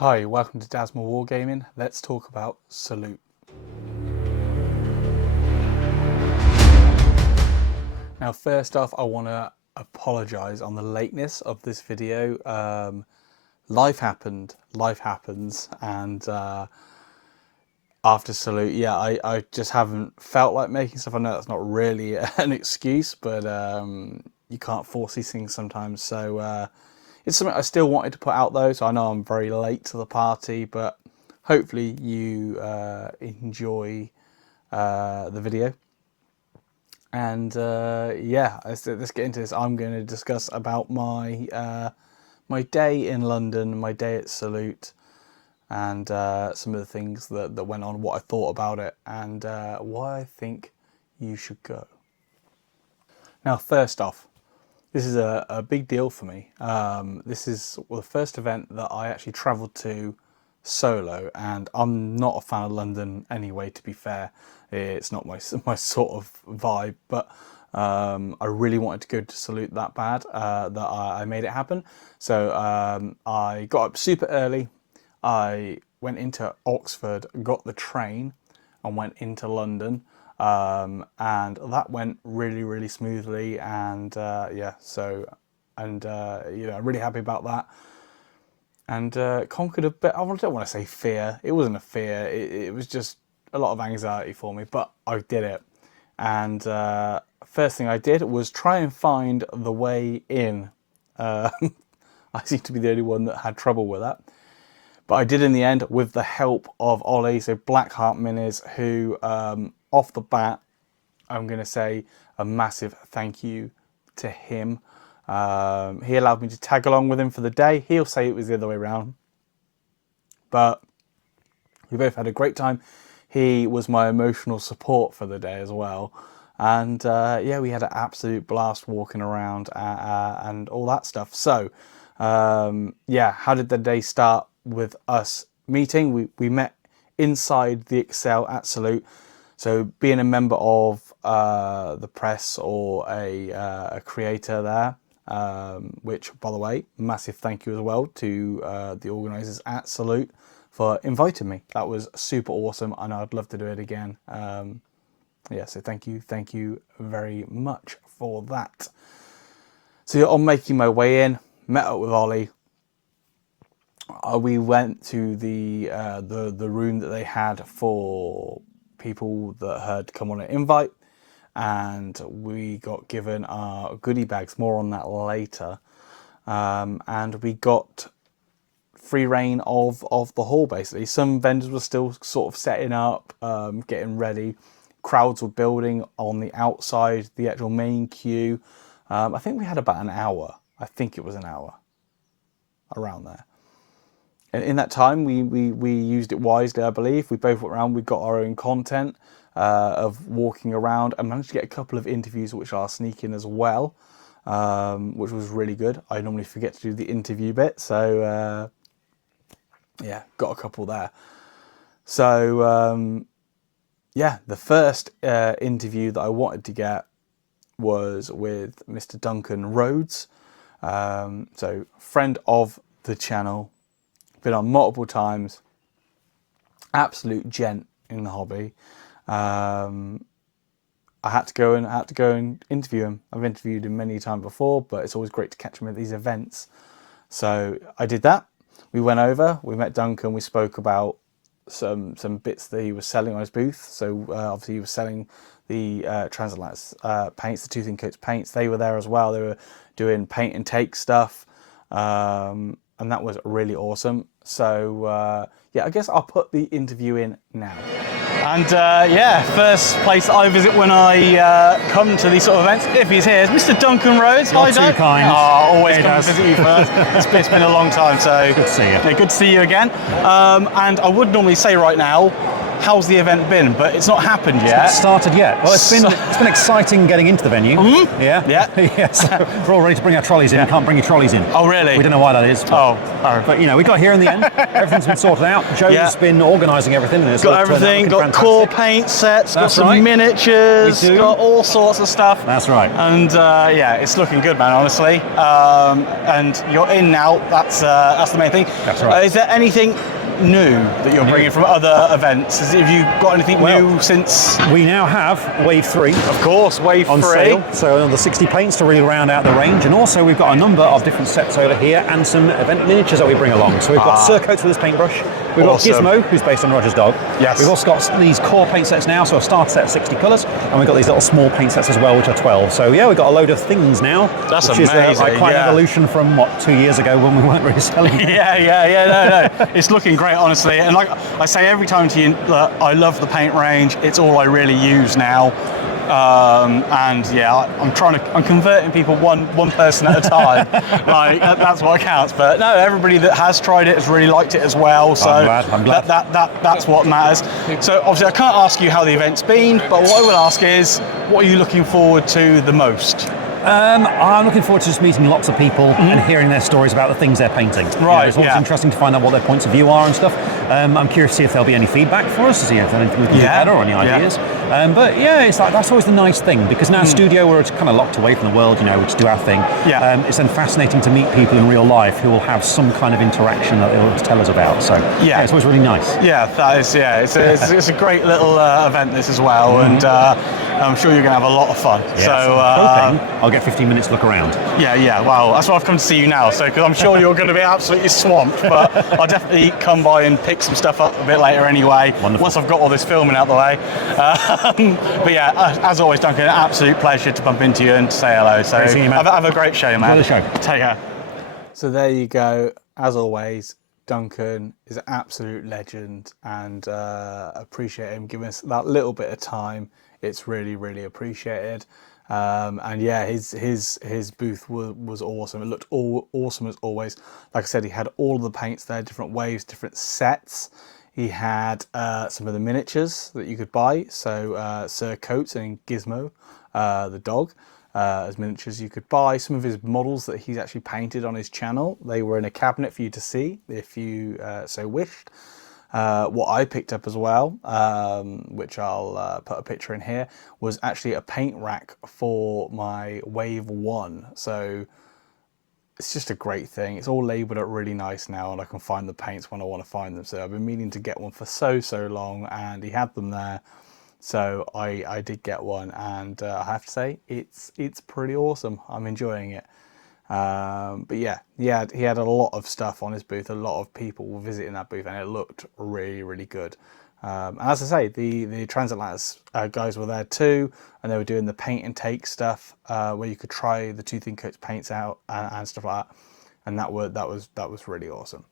Hi, welcome to Dasma Wargaming. Let's talk about Salute. Now, first off, I want to apologise on the lateness of this video. Life happens, and after Salute, yeah, I just haven't felt like making stuff. I know that's not really an excuse, but you can't force these things sometimes. So it's something I still wanted to put out though, so I know I'm very late to the party, but hopefully you enjoy the video. And yeah, let's get into this. I'm going to discuss about my my day in London, my day at Salute, and some of the things that went on, what I thought about it, and why I think you should go. Now, first off, this is a big deal for me. This is the first event that I actually travelled to solo, and I'm not a fan of London anyway, to be fair. It's not my sort of vibe, but I really wanted to go to Salute that bad that I made it happen. So I got up super early. I went into Oxford, got the train, and went into London. And that went really smoothly, and yeah, so, and you know, I'm really happy about that, and conquered a bit. I don't want to say fear. It wasn't a fear. It was just a lot of anxiety for me, but I did it. And first thing I did was try and find the way in. I seem to be the only one that had trouble with that, but I did in the end with the help of Ollie, so blackheartminis, who off the bat, I'm going to say a massive thank you to him. He allowed me to tag along with him for the day. He'll say it was the other way around, but we both had a great time. He was my emotional support for the day as well. And yeah, we had an absolute blast walking around and all that stuff. So yeah, how did the day start with us meeting? We met inside the Excel at Salute. So being a member of the press or a creator there, which, by the way, massive thank you as well to the organisers at Salute for inviting me. That was super awesome, and I'd love to do it again. Yeah, so thank you very much for that. So on making my way in, met up with Ollie. We went to the room that they had for people that had come on an invite, and we got given our goodie bags. More on that later. And we got free reign of the hall, basically. Some vendors were still sort of setting up, getting ready. Crowds were building on the outside, the actual main queue. I think we had about an hour. I think it was an hour, around there. And in that time, we used it wisely, I believe. We both went around, we got our own content of walking around, and managed to get a couple of interviews which I'll sneak in as well, which was really good. I normally forget to do the interview bit, so yeah, got a couple there. So yeah, the first interview that I wanted to get was with Mr. Duncan Rhodes. So friend of the channel, been on multiple times, absolute gent in the hobby. I had to go and interview him. I've interviewed him many times before, but it's always great to catch him at these events. So I did that. We went over, we met Duncan, we spoke about some bits that he was selling on his booth. So obviously he was selling the Transatlantic paints, the Tooth and Coats paints. They were there as well. They were doing paint and take stuff. And that was really awesome. So yeah, I guess I'll put the interview in now. And yeah, first place I visit when I come to these sort of events, if he's here, is Mr. Duncan Rhodes. Hi, Duncan. Kind. Oh, always come and visit you first. It's been a long time, so good to see you. Yeah, good to see you again. And I would normally say right now, how's the event been? But it's not happened yet. It's not started yet. Well, it's been exciting getting into the venue. Mm-hmm. Yeah. Yeah. So we're all ready to bring our trolleys in. You can't bring your trolleys in. Oh, really? We don't know why that is. But you know, we got here in the end. Everything's been sorted out. Joe's been organising everything. And got everything. Got core paint sets. Got some miniatures. Got all sorts of stuff. That's right. And yeah, it's looking good, man. Honestly. And you're in now. That's the main thing. That's right. Is there anything new that you're bringing from other events? Have you got anything new since? We now have Wave 3. Of course, Wave 3. On sale. So another 60 paints to really round out the range. And also we've got a number of different sets over here and some event miniatures that we bring along. So we've got Sir Coates with his paintbrush. We've got Gizmo, who's based on Roger's dog. Yes. We've also got these core paint sets now, so a starter set of 60 colours. And we've got these little small paint sets as well, which are 12. So yeah, we've got a load of things now. That's which amazing. Is quite an evolution from, 2 years ago when we weren't really selling them. No. It's looking great, honestly. And like I say every time to you, I love the paint range. It's all I really use now. And yeah, I'm converting people one person at a time. Like that's what counts. But no, everybody that has tried it has really liked it as well. So I'm glad. That's what matters. So obviously I can't ask you how the event's been, but what I will ask is, what are you looking forward to the most? I'm looking forward to just meeting lots of people and hearing their stories about the things they're painting. Right, it's always interesting to find out what their points of view are and stuff. I'm curious to see if there'll be any feedback for us, to see if anything we can do better or any ideas. But yeah, it's like that's always the nice thing, because in our studio we're kind of locked away from the world, we just do our thing. It's then fascinating to meet people in real life who will have some kind of interaction that they'll tell us about. So yeah, it's always really nice. Yeah, that is. Yeah, it's a great little event this as well, and I'm sure you're going to have a lot of fun. Yeah, so I'll get 15 minutes to look around. Yeah. Well, that's why I've come to see you now. So because I'm sure you're going to be absolutely swamped, but I'll definitely come by and pick some stuff up a bit later anyway. Wonderful. Once I've got all this filming out the way. But yeah, as always, Duncan, an absolute pleasure to bump into you and to say hello. So have a great show, man. Enjoy the show. Take care. So there you go. As always, Duncan is an absolute legend, and appreciate him giving us that little bit of time. It's really, really appreciated. And yeah, his booth was awesome. It looked awesome as always. Like I said, he had all of the paints there, different waves, different sets. He had some of the miniatures that you could buy. So Sir Coates and Gizmo, the dog, as miniatures you could buy. Some of his models that he's actually painted on his channel, they were in a cabinet for you to see if you so wished. What I picked up as well, which I'll put a picture in here, was actually a paint rack for my Wave 1. So it's just a great thing. It's all labelled up really nice now, and I can find the paints when I want to find them. So I've been meaning to get one for so long, and he had them there. So I did get one, and I have to say it's pretty awesome. I'm enjoying it. But yeah, he had a lot of stuff on his booth. A lot of people were visiting that booth, and it looked really, really good. And as I say, the Transatlantis guys were there too, and they were doing the paint and take stuff, where you could try the Tooth & Coates paints out and stuff like that. And that was really awesome.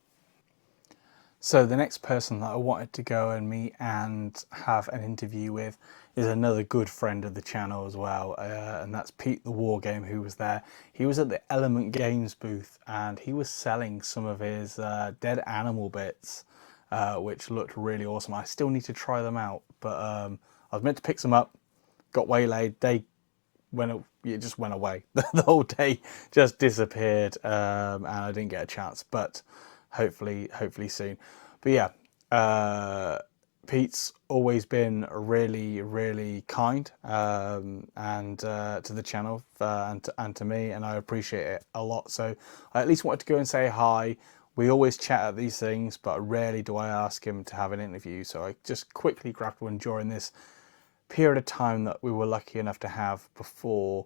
So the next person that I wanted to go and meet and have an interview with is another good friend of the channel as well, and that's Pete the Wargame, who was there. He was at the Element Games booth, and he was selling some of his dead animal bits, which looked really awesome. I still need to try them out, but I was meant to pick some up, got waylaid. It just went away. The whole day just disappeared, and I didn't get a chance. But hopefully soon. But yeah, Pete's always been really, really kind, and to the channel and to me, and I appreciate it a lot. So I at least wanted to go and say hi. We always chat at these things, but rarely do I ask him to have an interview. So I just quickly grabbed one during this period of time that we were lucky enough to have before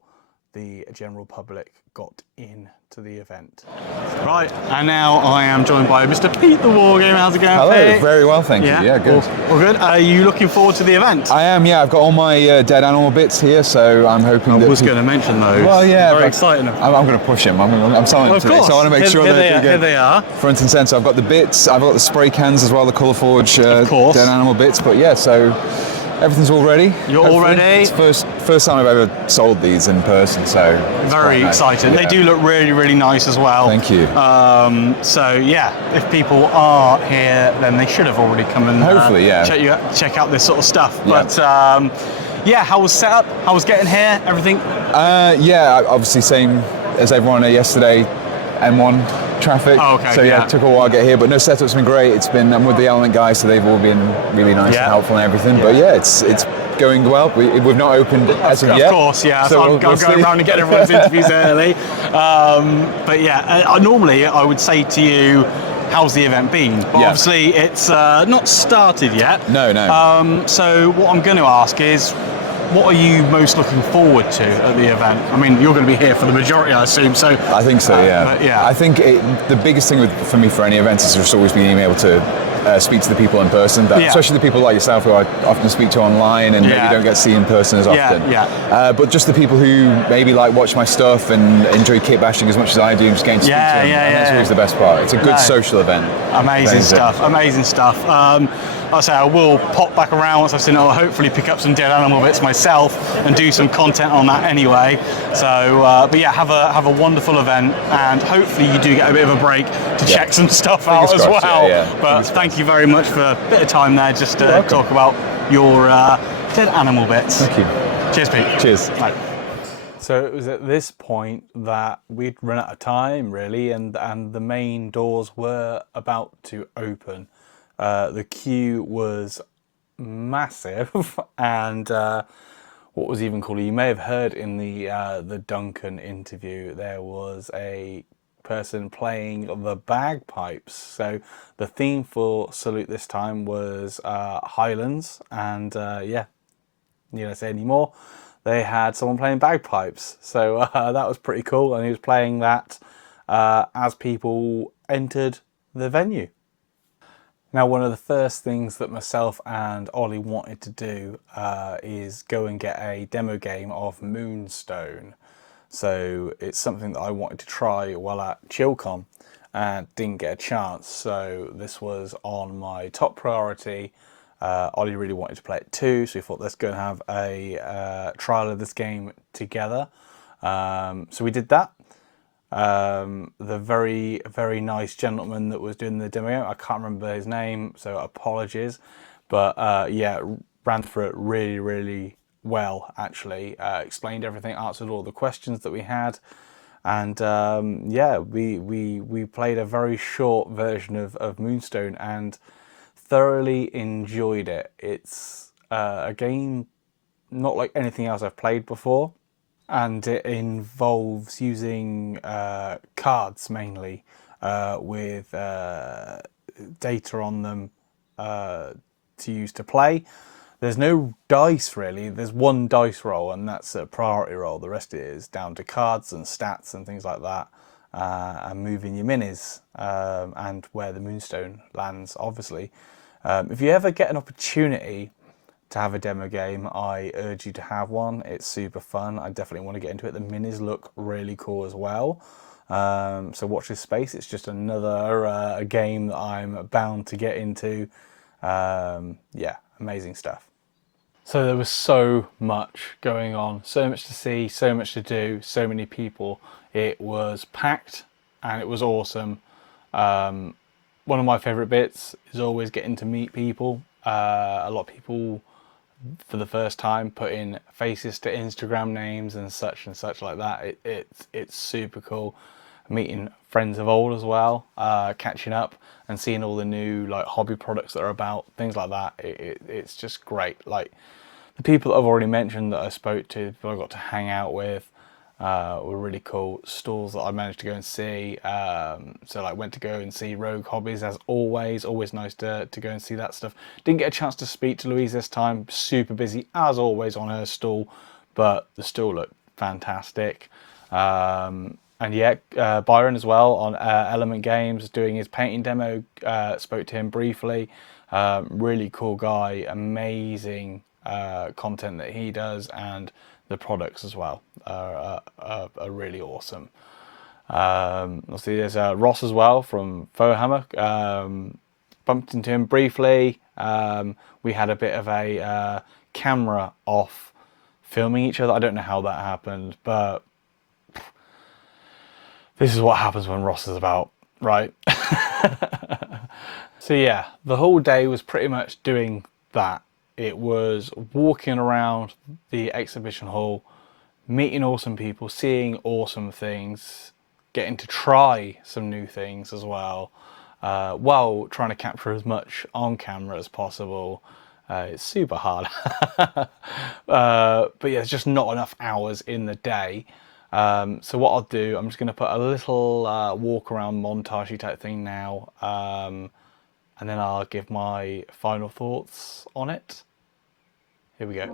the general public got in to the event. Right, and now I am joined by Mr. Pete the Wargame. How's it going, Hello, Pete? very well, thank you. Yeah, good. All good. Are you looking forward to the event? I am, yeah. I've got all my dead animal bits here, so I'm hoping I was going to mention those. Well, yeah. Very exciting. I'm going to push them. I'm selling them today, so I want to make sure here they are. Front and centre. I've got the bits, I've got the spray cans as well, the Colour Forge dead animal bits, but yeah, so Everything's all ready. You're all hopefully. ready? It's first time I've ever sold these in person, so it's Very quite nice. exciting. Yeah. They do look really, really nice as well. Thank you. So yeah, if people are here, then they should have already come and Hopefully, yeah. check out this sort of stuff. Yeah. But yeah, how was setup? How was getting here? Everything? Yeah, obviously same as everyone yesterday. M1 traffic. Oh, okay, so yeah, yeah. it took a while to get here, but no, setup's been great. I'm with the Element guys, so they've all been really nice Yeah. and helpful and everything. Yeah. But yeah, it's going well. We've not opened as of yet. Of course, yeah. So I'm we'll going see. around and getting everyone's interviews early. But yeah, normally I would say to you, how's the event been? But Yeah. obviously it's not started yet. No. So what I'm going to ask is, what are you most looking forward to at the event? I mean, you're going to be here for the majority, I assume. So I think so, yeah. but yeah. I think the biggest thing for me for any event is just always being able to speak to the people in person, Yeah. especially the people like yourself who I often speak to online and Yeah. maybe don't get to see in person as often. Yeah. But just the people who maybe like watch my stuff and enjoy kit bashing as much as I do, and just getting to speak to them. And that's always the best part. It's a good social event. Amazing stuff. Amazing stuff. Like I say, I will pop back around once I've seen it. I'll hopefully pick up some dead animal bits myself and do some content on that anyway. So, but yeah, have a wonderful event, and hopefully you do get a bit of a break to check some stuff out as crossed, well. yeah. But thank you very much for a bit of time there just to talk about your dead animal bits. Thank you. Cheers, Pete. Cheers. Right. So it was at this point that we'd run out of time, really, and the main doors were about to open. The queue was massive, and what was even cooler, you may have heard in the Duncan interview, there was a person playing the bagpipes. So the theme for Salute this time was Highlands, and yeah, need I say any more? They had someone playing bagpipes, so that was pretty cool, and he was playing that as people entered the venue. Now, one of the first things that myself and Ollie wanted to do is go and get a demo game of Moonstone. So it's something that I wanted to try while at ChillCon and didn't get a chance. So this was on my top priority. Ollie really wanted to play it too, so we thought let's go and have a trial of this game together. So we did that. The very, very nice gentleman that was doing the demo, I can't remember his name, so apologies. But yeah, ran through it really, really well, actually. Explained everything, answered all the questions that we had. And yeah, we played a very short version of Moonstone and thoroughly enjoyed it. It's a game not like anything else I've played before, and it involves using cards mainly with data on them to use to play. There's no dice really, there's one dice roll, and that's a priority roll. The rest of it is down to cards and stats and things like that, and moving your minis, and where the Moonstone lands, obviously. If you ever get an opportunity to have a demo game, I urge you to have one. It's super fun. I definitely want to get into it. The minis look really cool as well. So watch this space. It's just another game that I'm bound to get into. Yeah, amazing stuff. So there was so much going on, so much to see, so much to do, so many people. It was packed and it was awesome. One of my favourite bits is always getting to meet people. A lot of people for the first time putting faces to Instagram names and such like that. It's super cool. Meeting friends of old as well, catching up and seeing all the new like hobby products that are about, things like that. It's just great. Like the people that I've already mentioned that I spoke to, the people I got to hang out with, were really cool. Stalls that I managed to go and see. So like went to go and see Rogue Hobbies as always. Always nice to go and see that stuff. Didn't get a chance to speak to Louise this time. Super busy as always on her stall, but the stall looked fantastic. And yeah, Byron as well on Element Games doing his painting demo. Spoke to him briefly. Really cool guy. Amazing content that he does, and the products as well are really awesome. Obviously there's Ross as well from Fohammer. Bumped into him briefly. We had a bit of a camera off filming each other. I don't know how that happened, but this is what happens when Ross is about, right? So yeah, the whole day was pretty much doing that. It was walking around the exhibition hall, meeting awesome people, seeing awesome things, getting to try some new things as well, while trying to capture as much on camera as possible. It's super hard. But yeah, it's just not enough hours in the day. So what I'll do, I'm just going to put a little walk around montagey type thing now, and then I'll give my final thoughts on it. Here we go.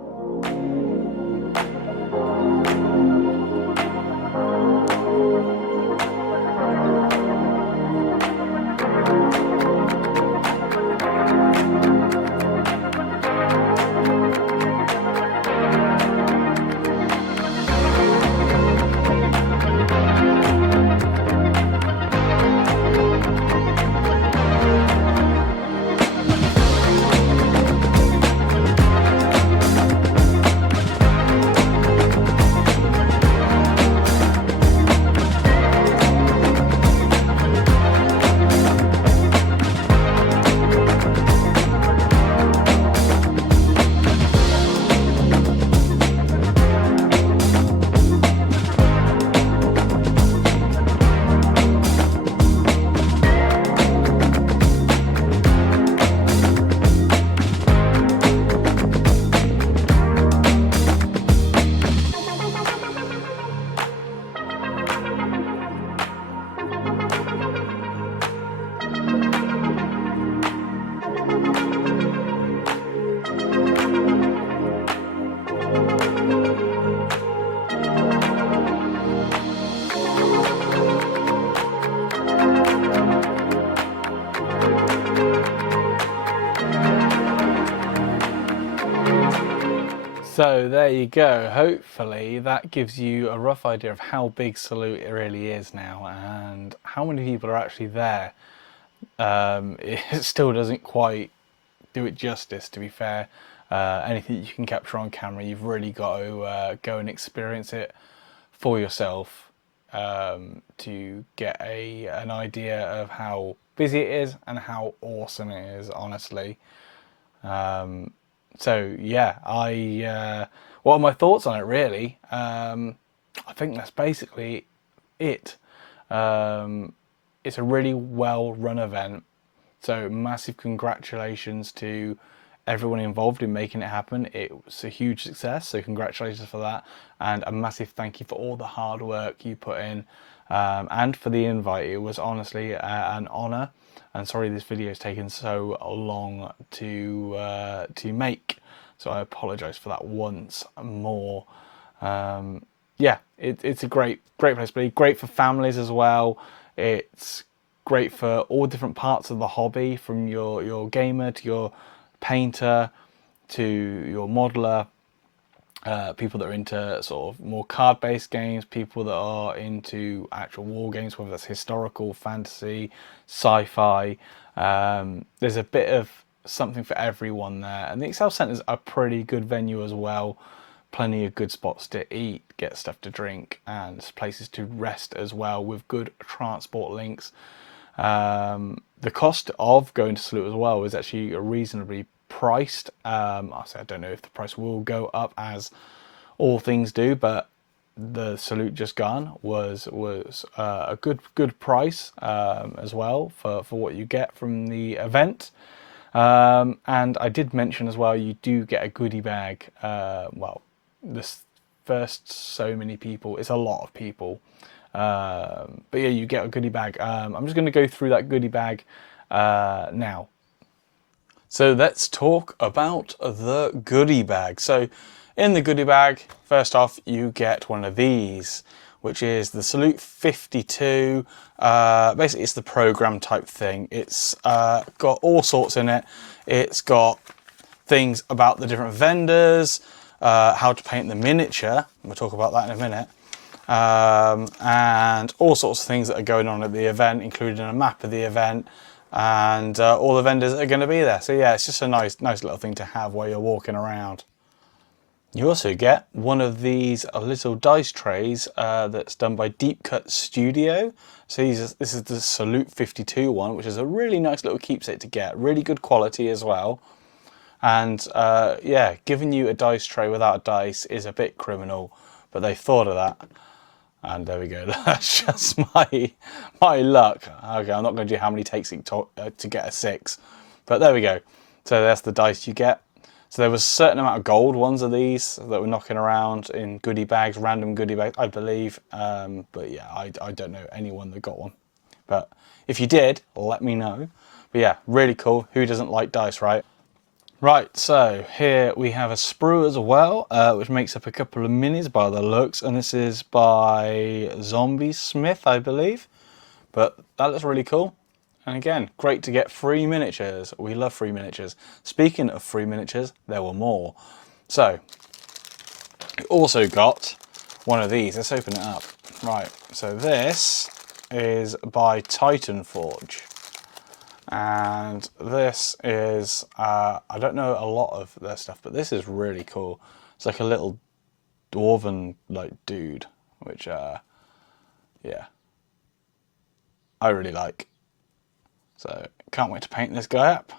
So there you go. Hopefully that gives you a rough idea of how big Salute it really is now and how many people are actually there. It still doesn't quite do it justice, to be fair. Anything you can capture on camera, you've really got to go and experience it for yourself to get an idea of how busy it is and how awesome it is, honestly. So yeah, what are my thoughts on it really? I think that's basically it. It's a really well run event, so massive congratulations to everyone involved in making it happen. It was a huge success, so congratulations for that, and a massive thank you for all the hard work you put in, and for the invite. It was honestly an honour. And sorry this video has taken so long to make, so I apologise for that once more. Yeah, it's a great place to be, great for families as well. It's great for all different parts of the hobby, from your gamer to your painter to your modeler. People that are into sort of more card-based games, people that are into actual war games, whether that's historical, fantasy, sci-fi. There's a bit of something for everyone there, and the Excel Centre's a pretty good venue as well. Plenty of good spots to eat, get stuff to drink, and places to rest as well, with good transport links. The cost of going to Salute as well is actually reasonably priced. I don't know if the price will go up, as all things do, but the Salute just gone was a good price as well for what you get from the event. And I did mention as well, you do get a goodie bag. Well, this first so many people, it's a lot of people, but yeah, you get a goodie bag. I'm just going to go through that goodie bag now. So let's talk about the goodie bag. So in the goodie bag, first off, you get one of these, which is the Salute 52. Basically, it's the program type thing. It's got all sorts in it. It's got things about the different vendors, how to paint the miniature. We'll talk about that in a minute. And all sorts of things that are going on at the event, including a map of the event, and all the vendors that are going to be there. So yeah, it's just a nice little thing to have while you're walking around. You also get one of these little dice trays that's done by Deep Cut Studio. So this is the Salute 52 one, which is a really nice little keepsake to get. Really good quality as well. And yeah, giving you a dice tray without dice is a bit criminal, but they thought of that. And there we go. That's just my luck. Okay, I'm not going to do how many takes it to get a 6, but there we go. So that's the dice you get. So there was a certain amount of gold ones of these that were knocking around in goodie bags, random goodie bags, I believe. But yeah, I don't know anyone that got one. But if you did, let me know. But yeah, really cool. Who doesn't like dice, right? Right, so here we have a sprue as well, which makes up a couple of minis by the looks, and this is by Zombie Smith, I believe. But that looks really cool. And again, great to get free miniatures. We love free miniatures. Speaking of free miniatures, there were more. So, we also got one of these. Let's open it up. Right, so this is by Titan Forge. And this is, I don't know a lot of their stuff, but this is really cool. It's like a little dwarven like dude, which, yeah, I really like. So can't wait to paint this guy up.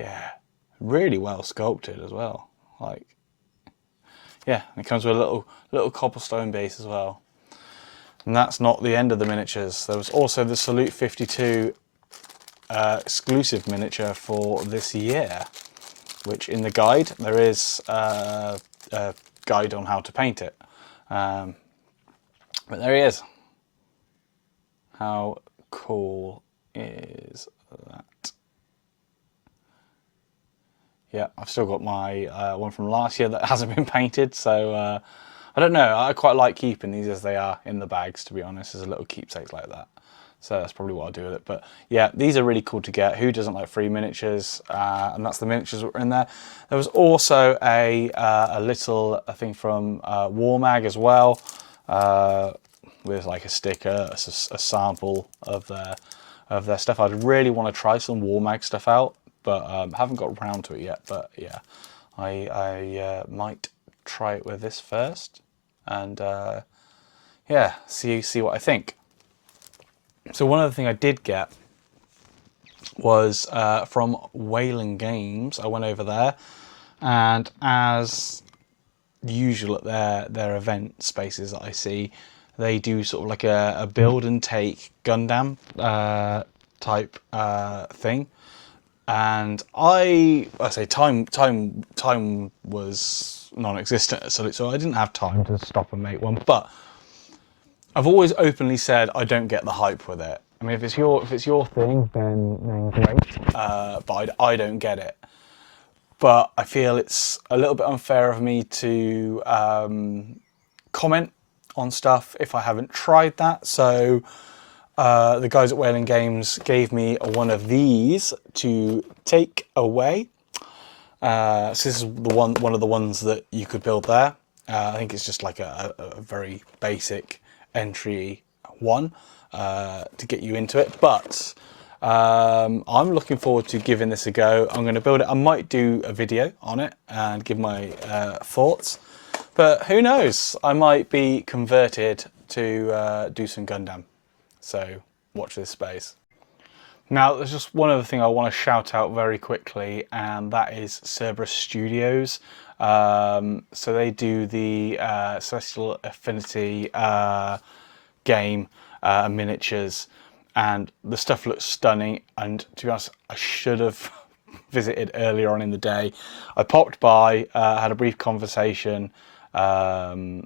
Yeah, really well sculpted as well. Like, yeah, and it comes with a little cobblestone base as well. And that's not the end of the miniatures. There was also the Salute 52 exclusive miniature for this year, which in the guide there is a guide on how to paint it. But there he is. How cool is that? Yeah, I've still got my one from last year that hasn't been painted, so I don't know. I quite like keeping these as they are in the bags, to be honest, as a little keepsake like that. So that's probably what I'll do with it. But yeah, these are really cool to get. Who doesn't like free miniatures? And that's the miniatures that were in there. There was also a little thing from Warmag as well, with like a sticker, a sample of their stuff. I'd really want to try some Warmag stuff out, but haven't got around to it yet. But yeah, I might try it with this first, and yeah, see what I think. So one other thing I did get was from Whaling Games. I went over there, and as usual at their event spaces that I see, they do sort of like a build and take Gundam type thing. And I say time was non-existent, so I didn't have time to stop and make one. But I've always openly said I don't get the hype with it. I mean, if it's your thing, then great. But I don't get it. But I feel it's a little bit unfair of me to comment on stuff if I haven't tried that. So the guys at Whaling Games gave me one of these to take away. So this is one of the ones that you could build there. I think it's just like a very basic entry one to get you into it. But I'm looking forward to giving this a go. I'm going to build it. I might do a video on it and give my thoughts. But who knows? I might be converted to do some Gundam. So watch this space. Now, there's just one other thing I want to shout out very quickly, and that is Cerberus Studios. So they do the Celestial Affinity game miniatures, and the stuff looks stunning. And to be honest, I should have visited earlier on in the day. I popped by, had a brief conversation, so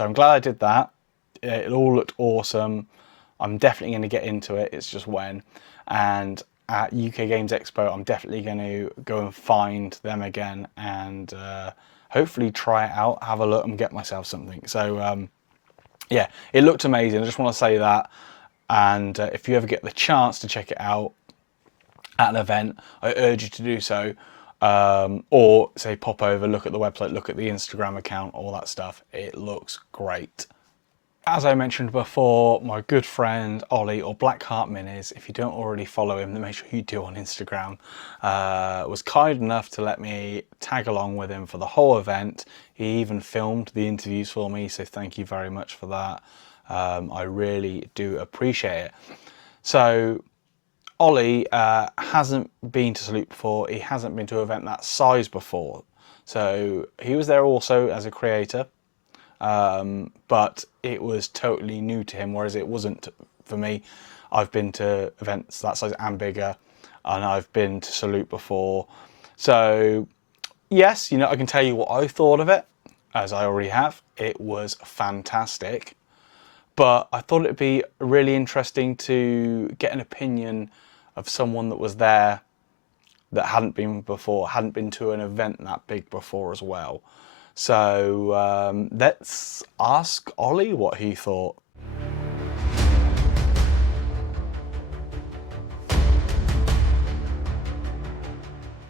I'm glad I did that. It all looked awesome. I'm definitely going to get into it, it's just when. And at UK Games Expo, I'm definitely going to go and find them again and hopefully try it out, have a look and get myself something. So yeah, it looked amazing. I just want to say that. And if you ever get the chance to check it out at an event, I urge you to do so. Or say pop over, look at the website, look at the Instagram account, all that stuff. It looks great. As I mentioned before, my good friend Ollie, or blackheartminis, if you don't already follow him, then make sure you do on Instagram, was kind enough to let me tag along with him for the whole event. He even filmed the interviews for me, so thank you very much for that. I really do appreciate it. So Ollie hasn't been to Salute before. He hasn't been to an event that size before. So he was there also as a creator. But it was totally new to him, whereas it wasn't for me. I've been to events that size and bigger, and I've been to Salute before. So yes, you know, I can tell you what I thought of it, as I already have. It was fantastic, but I thought it'd be really interesting to get an opinion of someone that was there that hadn't been before, hadn't been to an event that big before as well. So let's ask Ollie what he thought.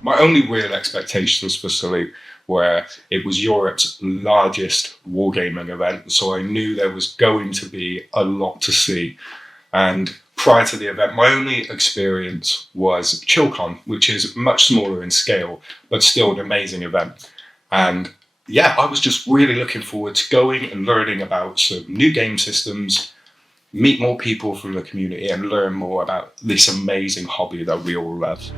My only real expectations for Salute were it was Europe's largest wargaming event, so I knew there was going to be a lot to see. And prior to the event, my only experience was ChillCon, which is much smaller in scale, but still an amazing event. And yeah, I was just really looking forward to going and learning about some new game systems, meet more people from the community, and learn more about this amazing hobby that we all love.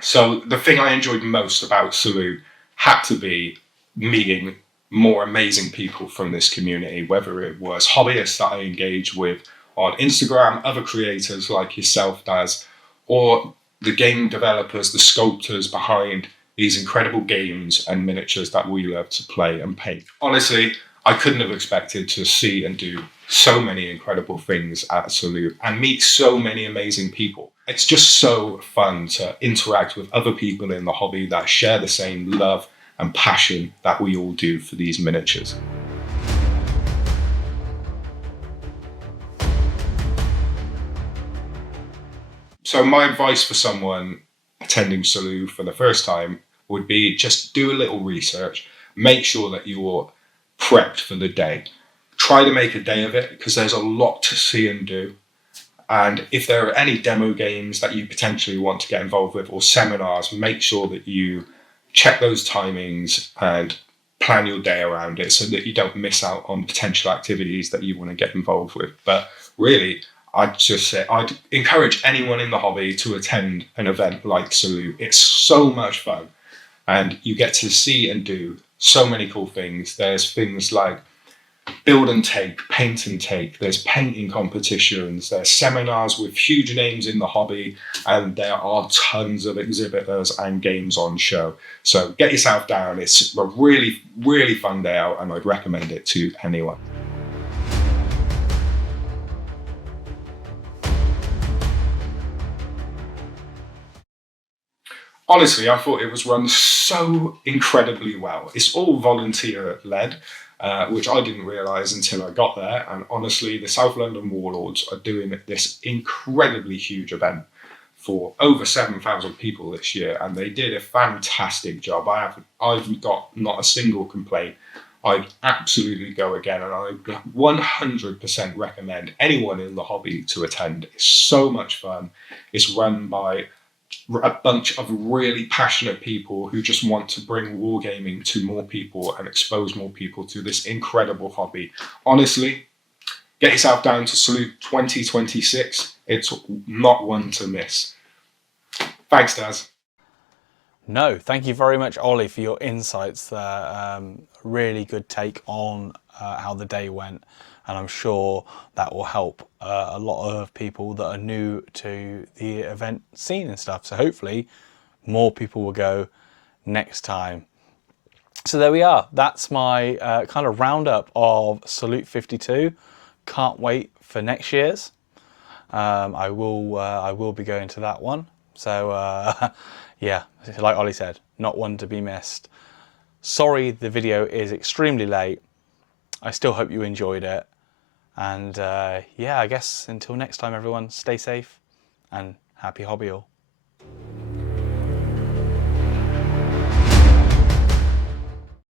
So the thing I enjoyed most about Salute had to be meeting more amazing people from this community, whether it was hobbyists that I engaged with on Instagram, other creators like yourself, Daz, or the game developers, the sculptors behind these incredible games and miniatures that we love to play and paint. Honestly, I couldn't have expected to see and do so many incredible things at Salute and meet so many amazing people. It's just so fun to interact with other people in the hobby that share the same love and passion that we all do for these miniatures. So my advice for someone attending Salute for the first time would be just do a little research, make sure that you're prepped for the day. Try to make a day of it because there's a lot to see and do. And if there are any demo games that you potentially want to get involved with or seminars, make sure that you check those timings and plan your day around it so that you don't miss out on potential activities that you want to get involved with. But really, I'd just say I'd encourage anyone in the hobby to attend an event like Salute. It's so much fun and you get to see and do so many cool things. There's things like build and take, paint and take, there's painting competitions, there's seminars with huge names in the hobby, and there are tons of exhibitors and games on show. So get yourself down. It's a really, really fun day out and I'd recommend it to anyone. Honestly, I thought it was run so incredibly well. It's all volunteer-led, which I didn't realise until I got there. And honestly, the South London Warlords are doing this incredibly huge event for over 7,000 people this year, and they did a fantastic job. I've got not a single complaint. I'd absolutely go again, and I 100% recommend anyone in the hobby to attend. It's so much fun. It's run by a bunch of really passionate people who just want to bring wargaming to more people and expose more people to this incredible hobby. Honestly, get yourself down to Salute 2026. It's not one to miss. Thanks, Daz. No, thank you very much, Ollie, for your insights there. Really good take on how the day went. And I'm sure that will help a lot of people that are new to the event scene and stuff. So hopefully more people will go next time. So there we are. That's my kind of roundup of Salute 52. Can't wait for next year's. I will be going to that one. So yeah, like Ollie said, not one to be missed. Sorry the video is extremely late. I still hope you enjoyed it. And yeah, I guess until next time, everyone, stay safe and happy hobby all.